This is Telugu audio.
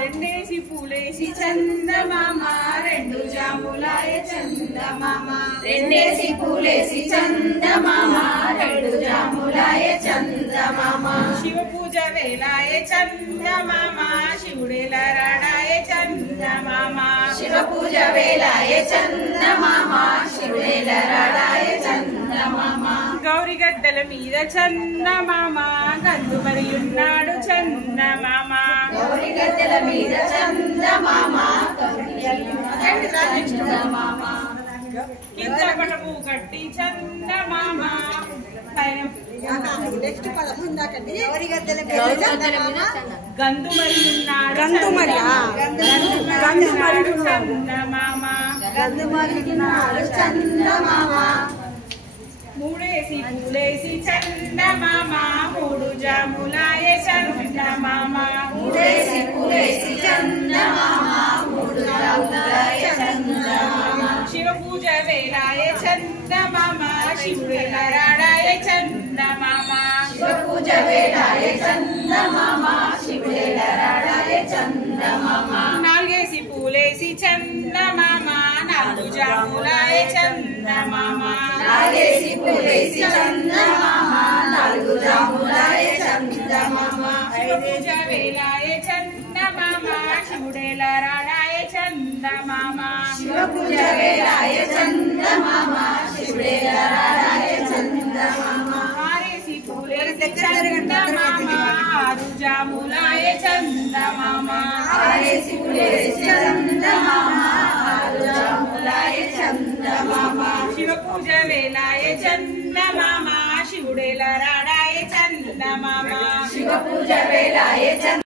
రెండేసి పూలేసి చందమామ రెండు జాములాయ చందమామ రెండేసి పూలేసి చందమామ రెండు జాములాయ చందమామ శివ పూజ వేలాయ చందమామ శివుడేలరాడాయ చందమామ శివ పూజ వేలాయ చందమామ శివుడేలరాడాయ చందమామ గౌరి గద్దల మీద చందమామ గందు మరి ఉన్నాడు చందమామ గౌరి గద్దెల మీద చందమామ చందమామ కింద పటపు కట్టి చందమామ గందు మరి ఉన్నాడు చందమామ చందమామ మూడేసి పూలేసి చందమామ మూడు జాములాయ చందమామ మూడేసి పూలేసి చందమామ మూడు జాములాయ చందమామ శివ పూజ వేలాయ చందమామ శివుడేలరాడాయ చందమామ శివ పూజ వేలాయ చందమామ శివుడేలరాడాయ చందమామ నాలుగేసి పూలేసి చందమామ నాలుగు జాములాయ చందమామ నాలుగేసి పూలేసి చందమామ నాలుగు జాములాయ చందమామ శివ పూజ వేలాయ చందమామ శివుడేలరాడాయ చందమామ శివ పూజ వేలాయ చందమామ శివుడేలరాడాయ చందమామ ఆరేసి పూలేసి చందమామ ఆరు జాములాయ చందమామ ఆరేసి పూలేసి చందమామ ఆరు జాములాయ చందమామ శివ పూజ వేలాయ చందమామ శివుడేలరాడాయ చందమామ శివ పూజ వేలాయ